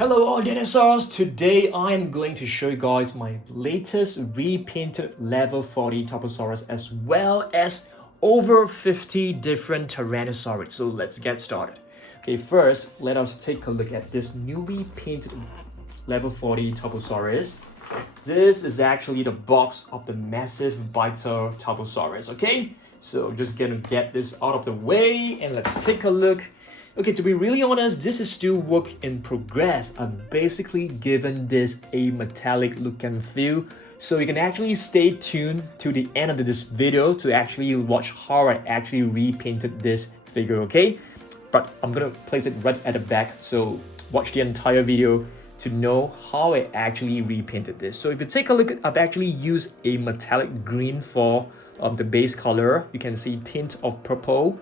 Hello all dinosaurs! Today I am going to show you guys my latest repainted level 40 Tarbosaurus as well as over 50 different Tyrannosaurids. So let's get started. Okay, first let us take a look at this newly painted level 40 Tarbosaurus. This is actually the box of the massive biter Tarbosaurus, okay? So I'm just gonna get this out of the way and let's take a look. Okay, to be really honest, this is still work in progress. I've basically given this a metallic look and feel, so you can actually stay tuned to the end of this video to actually watch how I actually repainted this figure, okay? But I'm gonna place it right at the back, so watch the entire video to know how I actually repainted this. So if you take a look, I've actually used a metallic green for the base color. You can see tint of purple.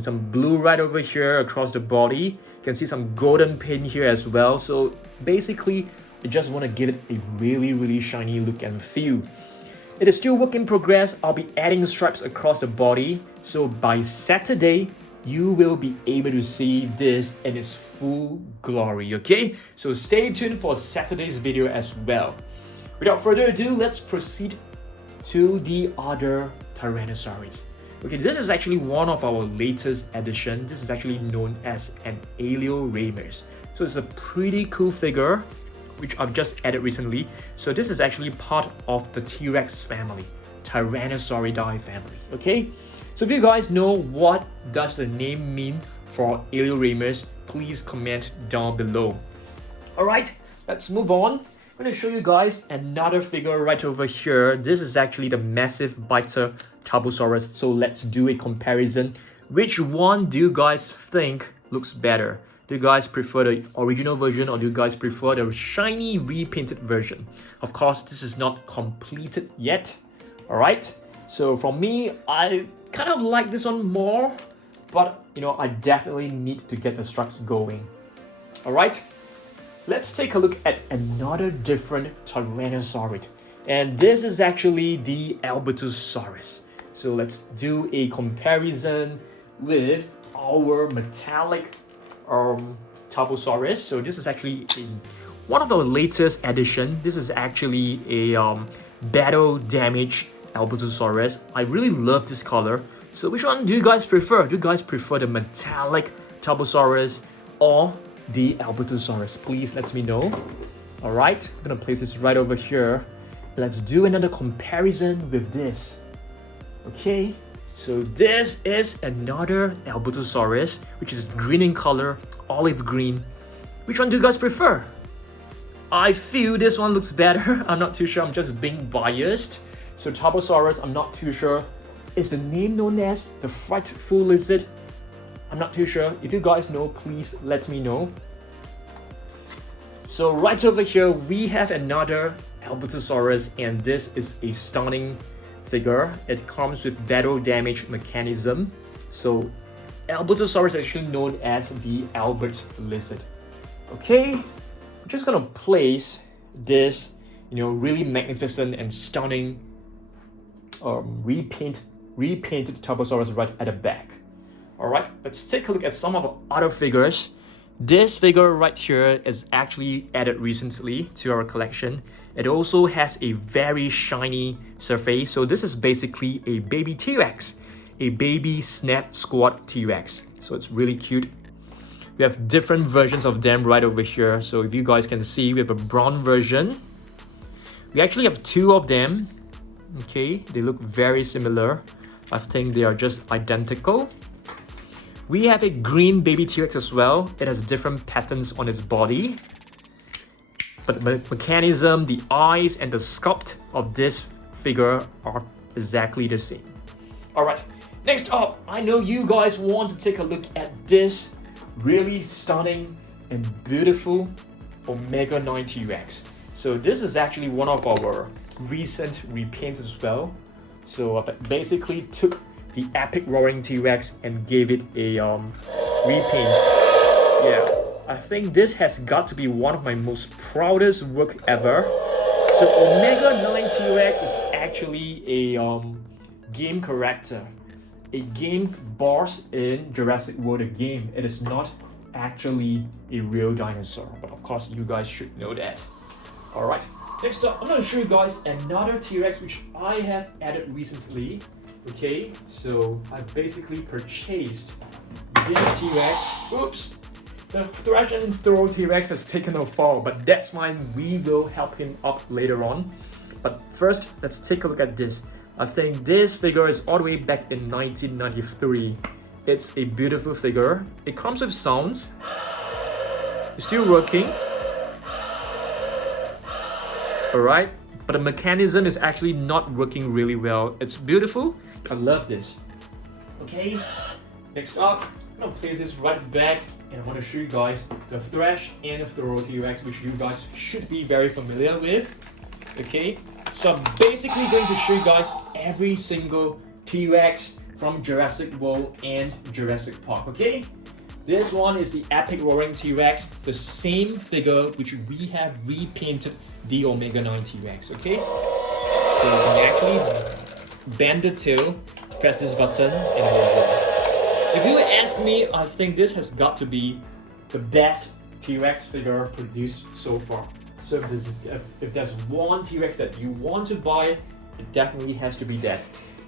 Some blue right over here across the body. You can see some golden paint here as well. So basically, I just want to give it a really shiny look and feel. It is still work in progress. I'll be adding stripes across the body. So by Saturday, you will be able to see this in its full glory, okay? So stay tuned for Saturday's video as well. Without further ado, let's proceed to the other Tyrannosaurus. Okay, this is actually one of our latest addition. This is actually known as an Alioramus. So it's a pretty cool figure, which I've just added recently. So this is actually part of the T-Rex family, Tyrannosauridae family, okay? So if you guys know what does the name mean for Alioramus, please comment down below. Alright, let's move on. I'm going to show you guys another figure right over here. This is actually the massive biter Tarbosaurus. So let's do a comparison. Which one do you guys think looks better? Do you guys prefer the original version or do you guys prefer the shiny repainted version? Of course, this is not completed yet. Alright, so for me, I kind of like this one more, but you know, I definitely need to get the stripes going. Alright. Let's take a look at another different Tyrannosaurid. And this is actually the Albertosaurus. So let's do a comparison with our metallic Tarbosaurus. So this is actually one of our latest addition. This is actually a battle damage Albertosaurus. I really love this color. So which one do you guys prefer? Do you guys prefer the metallic Tarbosaurus or the Albertosaurus? Please let me know. Alright, I'm gonna place this right over here. Let's do another comparison with this. Okay, so this is another Albertosaurus, which is green in color, olive green. Which one do you guys prefer? I feel this one looks better. I'm not too sure, I'm just being biased. So Tarbosaurus, I'm not too sure. Is the name known as the frightful lizard? I'm not too sure. If you guys know, please let me know. So right over here, we have another Albertosaurus, and this is a stunning figure. It comes with battle damage mechanism. So Albertosaurus is actually known as the Albert lizard. Okay, I'm just gonna place this, you know, really magnificent and stunning repainted Tarbosaurus right at the back. Alright, let's take a look at some of the other figures. This figure right here is actually added recently to our collection. It also has a very shiny surface. So this is basically a baby T-Rex, a baby snap squad T-Rex. So it's really cute. We have different versions of them right over here. So if you guys can see, we have a brown version. We actually have two of them. Okay, they look very similar. I think they are just identical. We have a green baby T-Rex as well. It has different patterns on its body. But the mechanism, the eyes, and the sculpt of this figure are exactly the same. Alright, next up, I know you guys want to take a look at this really stunning and beautiful Omega 9 T-Rex. So this is actually one of our recent repaints as well. So I basically took the epic roaring T-Rex and gave it a repaint. Yeah, I think this has got to be one of my most proudest work ever. So Omega 9 T-Rex is actually a game character, a game boss in Jurassic World The Game. It is not actually a real dinosaur. But of course, you guys should know that. Alright, next up, I'm going to show you guys another T-Rex which I have added recently. Okay, so I basically purchased this T-Rex. Oops! The Thrash and Throw T-Rex has taken a fall, but that's fine. We will help him up later on. But first, let's take a look at this. I think this figure is all the way back in 1993. It's a beautiful figure. It comes with sounds. It's still working. Alright, but the mechanism is actually not working really well. It's beautiful. I love this. Okay, next up, I'm gonna place this right back and I want to show you guys the Thrash and Throw T-Rex, which you guys should be very familiar with. Okay, so I'm basically going to show you guys every single T-Rex from Jurassic World and Jurassic Park, okay? This one is the epic roaring T-Rex, the same figure which we have repainted the Omega 9 T-Rex, okay? So you can actually bend the tail, press this button, and it will roar. If you ask me, I think this has got to be the best T-Rex figure produced so far. So if there's one T-Rex that you want to buy, it definitely has to be that.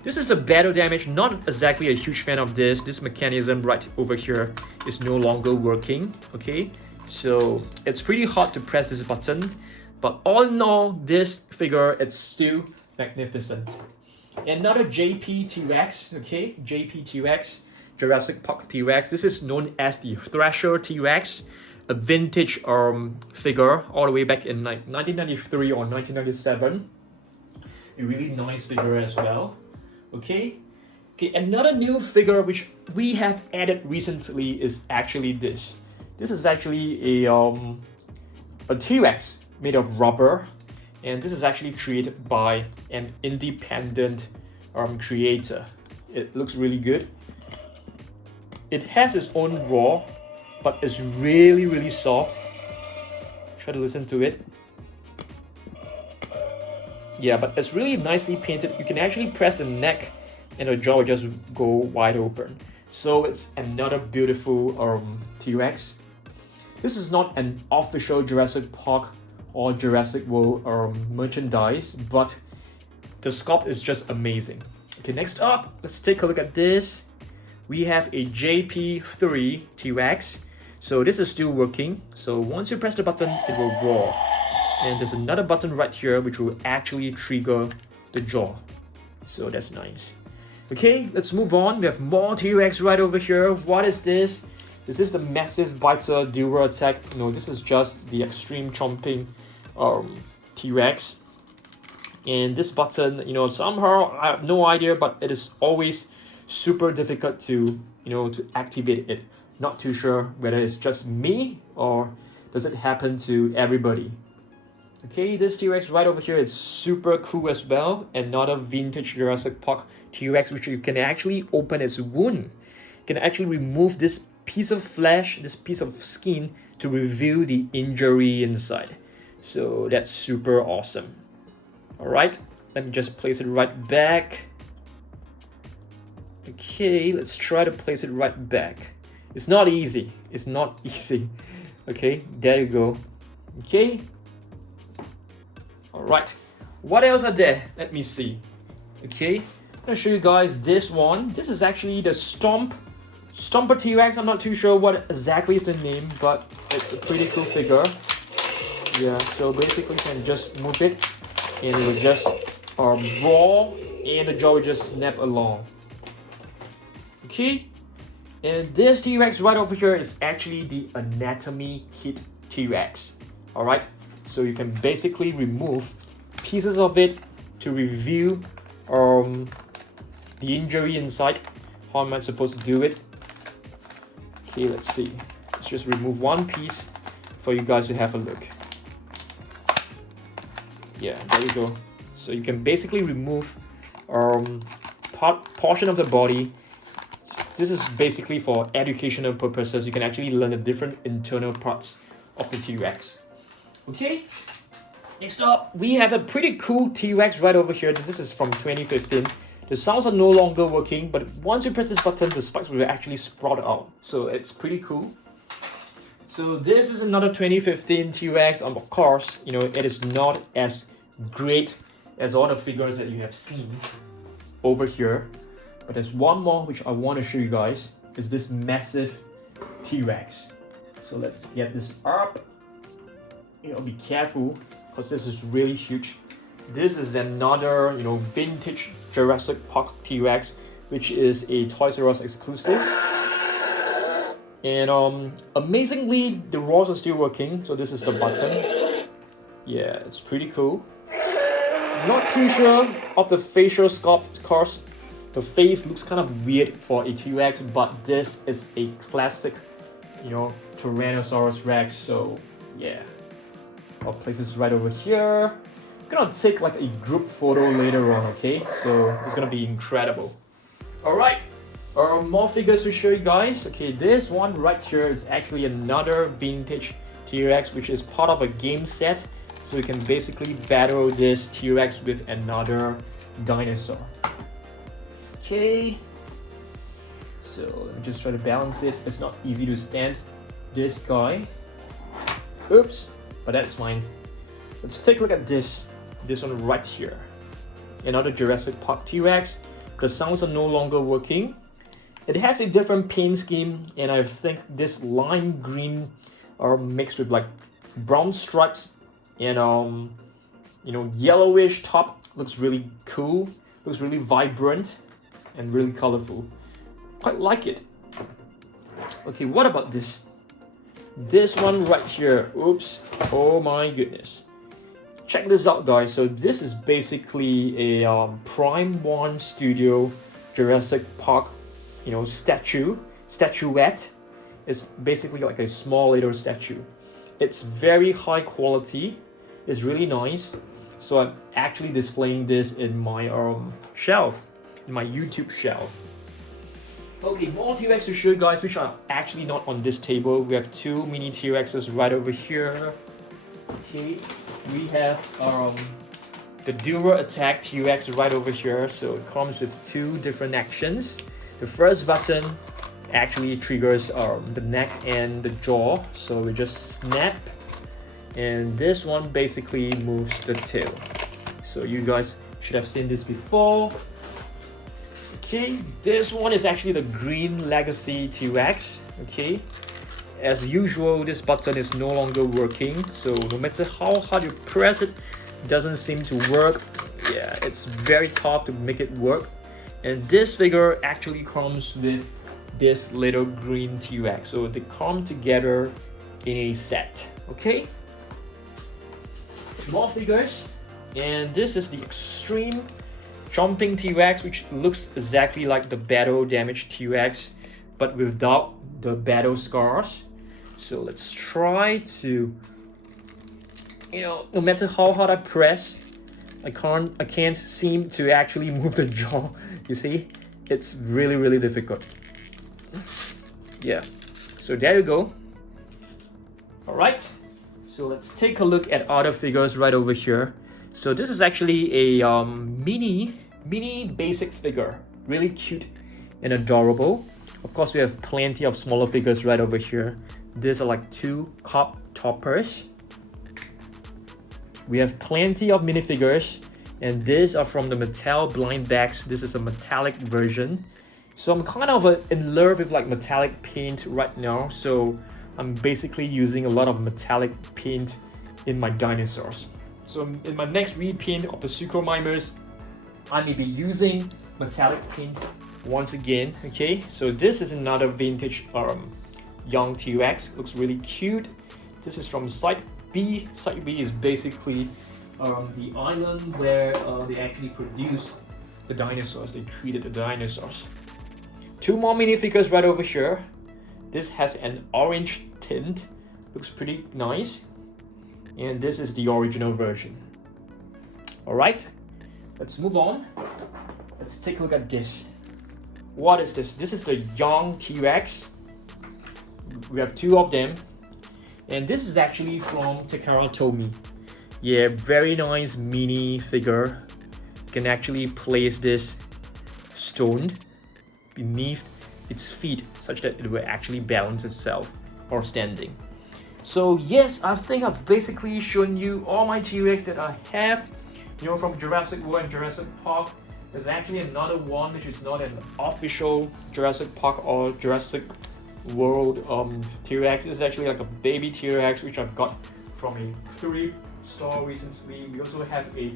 This is a battle damage, not exactly a huge fan of this. This mechanism right over here is no longer working, okay? So it's pretty hard to press this button, but all in all, this figure, it's still magnificent. Another JP T-Rex, okay? JP T-Rex, Jurassic Park T-Rex. This is known as the Thrasher T-Rex, a vintage figure all the way back in like 1993 or 1997. A really nice figure as well. Okay, another new figure which we have added recently is actually this. This is actually a T-Rex made of rubber, and this is actually created by an independent creator. It looks really good. It has its own roar, but it's really soft. Try to listen to it. Yeah, but it's really nicely painted. You can actually press the neck and the jaw will just go wide open. So it's another beautiful T-Rex. This is not an official Jurassic Park or Jurassic World merchandise, but the sculpt is just amazing. Okay, next up, let's take a look at this. We have a JP3 T-Rex. So this is still working. So once you press the button, it will roar. And there's another button right here which will actually trigger the jaw. So that's nice. Okay, let's move on. We have more T-Rex right over here. What is this? Is this the massive biter Dura attack? No, this is just the extreme chomping T-Rex. And this button, somehow I have no idea, but it is always super difficult to, to activate it. Not too sure whether it's just me or does it happen to everybody. Okay, this T-Rex right over here is super cool as well. Another vintage Jurassic Park T-Rex, which you can actually open its wound. You can actually remove this piece of flesh, this piece of skin to reveal the injury inside. So that's super awesome. Alright, let me just place it right back. Okay, let's try to place it right back. It's not easy. It's not easy. Okay, there you go. Okay. Alright, what else are there? Let me see. Okay, I'm gonna show you guys this one. This is actually the Stomper T-Rex. I'm not too sure what exactly is the name, but it's a pretty cool figure. Yeah, so basically you can just move it and it will just roar and the jaw will just snap along. Okay, and this T-Rex right over here is actually the Anatomy Kit T-Rex. Alright, so you can basically remove pieces of it to reveal the injury inside. How am I supposed to do it? Okay, let's see. Let's just remove one piece for you guys to have a look. Yeah, there you go. So you can basically remove portion of the body. This is basically for educational purposes. You can actually learn the different internal parts of the T-Rex. Okay, next up, we have a pretty cool T-Rex right over here. This is from 2015. The sounds are no longer working, but once you press this button, the spikes will actually sprout out. So it's pretty cool. So this is another 2015 T-Rex. Of course, you know, it is not as great as all the figures that you have seen over here. But there's one more which I want to show you guys. Is this massive T-Rex. So let's get this up. You know, be careful because this is really huge. This is another, you know, vintage Jurassic Park T-Rex, which is a Toys R Us exclusive. And amazingly, the rods are still working. So this is the button. Yeah, it's pretty cool. Not too sure of the facial sculpt, of course. The face looks kind of weird for a T-Rex, but this is a classic, you know, Tyrannosaurus Rex. So yeah, I'll place this right over here. I'm gonna take like a group photo later on, okay? So it's gonna be incredible. All right. More figures to show you guys. Okay, this one right here is actually another vintage T-Rex, which is part of a game set. So you can basically battle this T-Rex with another dinosaur. Okay. So let me just try to balance it. It's not easy to stand this guy. Oops, but that's fine. Let's take a look at this. This one right here. Another Jurassic Park T-Rex. The sounds are no longer working. It has a different paint scheme, and I think this lime green are mixed with like brown stripes and you know, yellowish top. Looks really cool. Looks really vibrant and really colorful. Quite like it. Okay, what about this? This one right here. Oops. Oh my goodness. Check this out, guys. So this is basically a Prime 1 Studio Jurassic Park, you know, statuette. It's basically like a small little statue. It's very high quality. It's really nice. So I'm actually displaying this in my shelf, in my YouTube shelf. Okay, more T-Rex to show you guys, which are actually not on this table. We have two mini T-Rexes right over here. Okay, we have the Dura Attack T-Rex right over here. So it comes with two different actions. The first button actually triggers the neck and the jaw. So we just snap. And this one basically moves the tail. So you guys should have seen this before. Okay, this one is actually the Green Legacy T-Rex. Okay, as usual, this button is no longer working. So no matter how hard you press it, it doesn't seem to work. Yeah, it's very tough to make it work. And this figure actually comes with this little green T-Rex. So they come together in a set. Okay. More figures, and this is the Extreme Jumping T-Rex, which looks exactly like the battle damaged T-Rex, but without the battle scars. So let's try to, you know, no matter how hard I press, I can't seem to actually move the jaw. You see, it's really difficult. Yeah, so there you go. All right. So let's take a look at other figures right over here. So this is actually a mini basic figure. Really cute and adorable. Of course, we have plenty of smaller figures right over here. These are like two cup toppers. We have plenty of minifigures. And these are from the Mattel blind bags. This is a metallic version. So I'm kind of in love with like metallic paint right now. So I'm basically using a lot of metallic paint in my dinosaurs. So in my next repaint of the Suchromimers, I may be using metallic paint once again. Okay, so this is another vintage young T-Rex. Looks really cute. This is from Site B. Site B is basically the island where they actually produced the dinosaurs. They created the dinosaurs. Two more minifigures right over here. This has an orange tint, looks pretty nice. And this is the original version. All right, let's move on. Let's take a look at this. What is this? This is the young T-Rex. We have two of them. And this is actually from Takara Tomy. Yeah, very nice mini figure. You can actually place this stone beneath its feet such that it will actually balance itself or standing. So yes, I think I've basically shown you all my T-Rex that I have, you know, from Jurassic World and Jurassic Park. There's actually another one which is not an official Jurassic Park or Jurassic World T-Rex. It's actually like a baby T-Rex which I've got from a thrift store recently. We also have a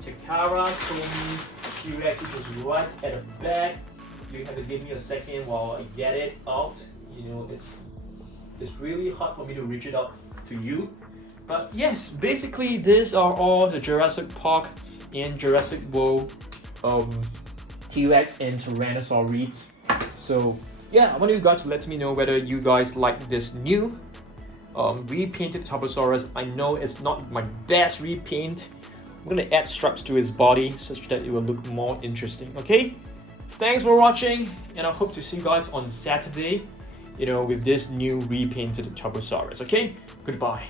Takara Tomy T-Rex which is right at the back. You have to give me a second while I get it out. You know, it's really hard for me to reach it out to you. But yes, basically these are all the Jurassic Park and Jurassic World T-Rex and Tyrannosaurids. So yeah, I want you guys to let me know whether you guys like this new repainted Tarbosaurus. I know it's not my best repaint. I'm gonna add stripes to his body such that it will look more interesting. Okay, thanks for watching, and I hope to see you guys on Saturday, you know, with this new repainted Tarbosaurus. Okay, goodbye.